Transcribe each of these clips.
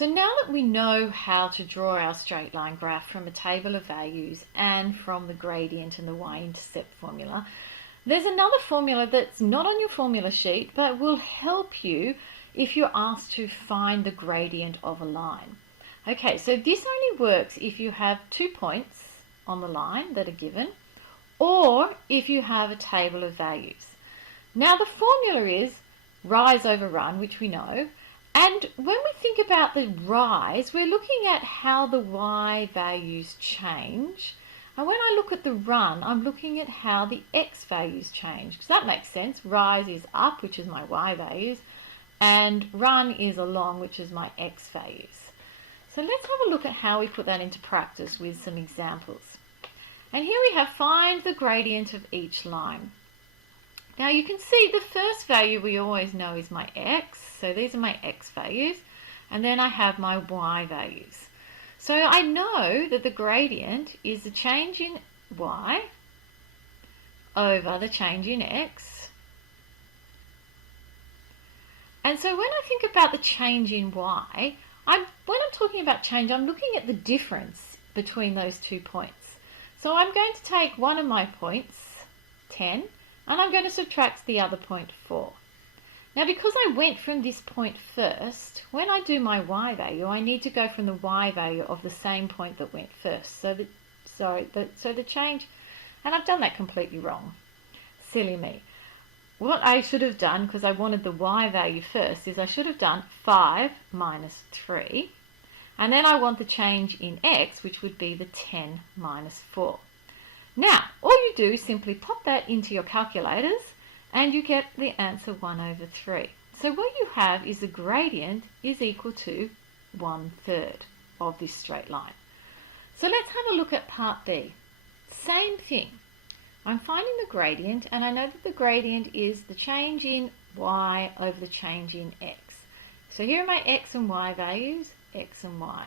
So now that we know how to draw our straight line graph from a table of values and from the gradient and the y-intercept formula, there's another formula that's not on your formula sheet but will help you if you're asked to find the gradient of a line. Okay, so this only works if you have 2 points on the line that are given, or if you have a table of values. Now the formula is rise over run, which we know, and when we think about the rise, we're looking at how the y values change, and when I look at the run, I'm looking at how the x values change. Does that make sense? Rise is up, which is my y values, and run is along, which is my x values. So let's have a look at how we put that into practice with some examples. And here we have find the gradient of each line. Now you can see the first value we always know is my x, so these are my x values, and then I have my y values. So I know that the gradient is the change in y over the change in x. And so when I think about the change in y, when I'm talking about change, I'm looking at the difference between those 2 points. So I'm going to take one of my points, 10, and I'm going to subtract the other point, 4. Now because I went from this point first, when I do my y value, I need to go from the y value of the same point that went first. So the change, and I've done that completely wrong. Silly me. What I should have done, because I wanted the y value first, is I should have done 5 minus 3. And then I want the change in x, which would be the 10 minus 4. Now, all you do is simply pop that into your calculators and you get the answer 1 over 3. So what you have is the gradient is equal to 1/3 of this straight line. So let's have a look at part B. Same thing. I'm finding the gradient, and I know that the gradient is the change in y over the change in x. So here are my x and y values, x and y,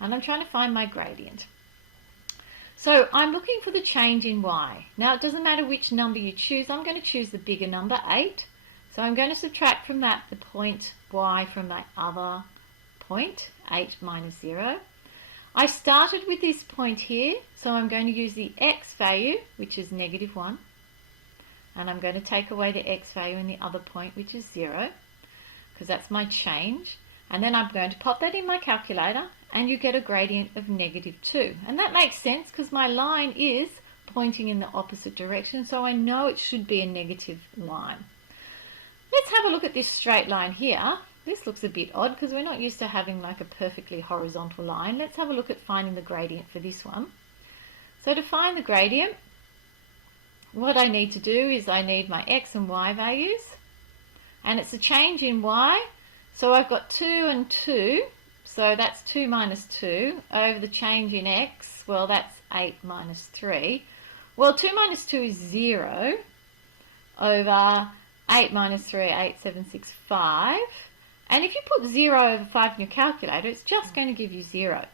and I'm trying to find my gradient. So I'm looking for the change in y. Now it doesn't matter which number you choose, I'm going to choose the bigger number, 8. So I'm going to subtract from that the point y from that other point, 8 minus 0. I started with this point here, so I'm going to use the x value, which is -1, and I'm going to take away the x value in the other point, which is 0, because that's my change. And then I'm going to pop that in my calculator, and you get a gradient of -2. And that makes sense because my line is pointing in the opposite direction, so I know it should be a negative line. Let's have a look at this straight line here. This looks a bit odd because we're not used to having like a perfectly horizontal line. Let's have a look at finding the gradient for this one. So to find the gradient, what I need to do is I need my x and y values, and it's a change in y. So I've got 2 and 2, so that's 2 minus 2 over the change in x. Well, that's 8 minus 3. Well, 2 minus 2 is 0 over 8 minus 3, 8, 7, 6, 5. And if you put 0 over 5 in your calculator, it's just going to give you 0.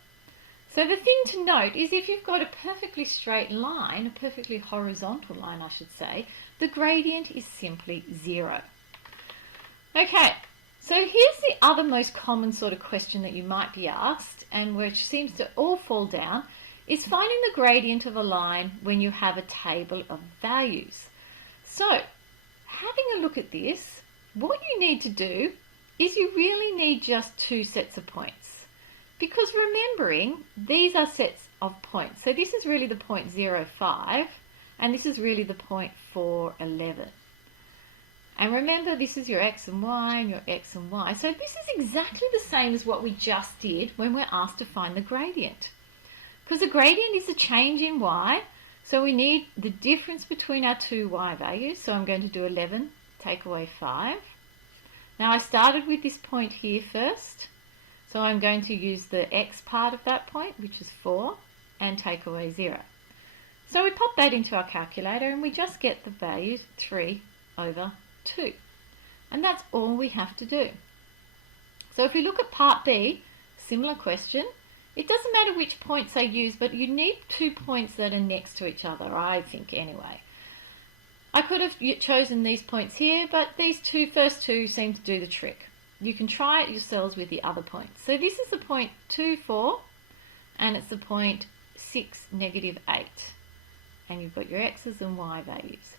So the thing to note is if you've got a perfectly straight line, a perfectly horizontal line I should say, the gradient is simply 0. Okay, so here's the other most common sort of question that you might be asked, and which seems to all fall down, is finding the gradient of a line when you have a table of values. So having a look at this, what you need to do is you really need just 2 sets of points, because remembering these are sets of points. So this is really the point 0, 5, and this is really the point 4, 11. And remember, this is your x and y and your x and y. So this is exactly the same as what we just did when we're asked to find the gradient. Because the gradient is a change in y, so we need the difference between our 2 y values. So I'm going to do 11, take away 5. Now I started with this point here first, so I'm going to use the x part of that point, which is 4, and take away 0. So we pop that into our calculator and we just get the value 3 over 2. And that's all we have to do. So if we look at part B, similar question, it doesn't matter which points I use, but you need 2 points that are next to each other, I think anyway. I could have chosen these points here, but these first two seem to do the trick. you can try it yourselves with the other points. So this is the point 2, 4, and it's the point 6, negative 8. And you've got your x's and y values.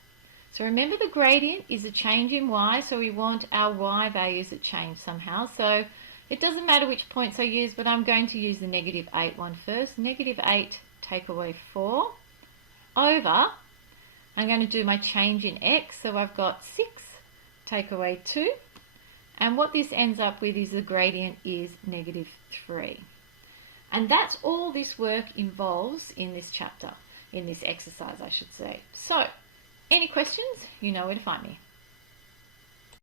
So remember the gradient is a change in y, so we want our y values that change somehow. So it doesn't matter which points I use, but I'm going to use the negative 8 one first. Negative 8 take away 4 over, I'm going to do my change in x, so I've got 6 take away 2, and what this ends up with is the gradient is negative 3. And that's all this work involves in this chapter, in this exercise I should say. So, any questions? You know where to find me.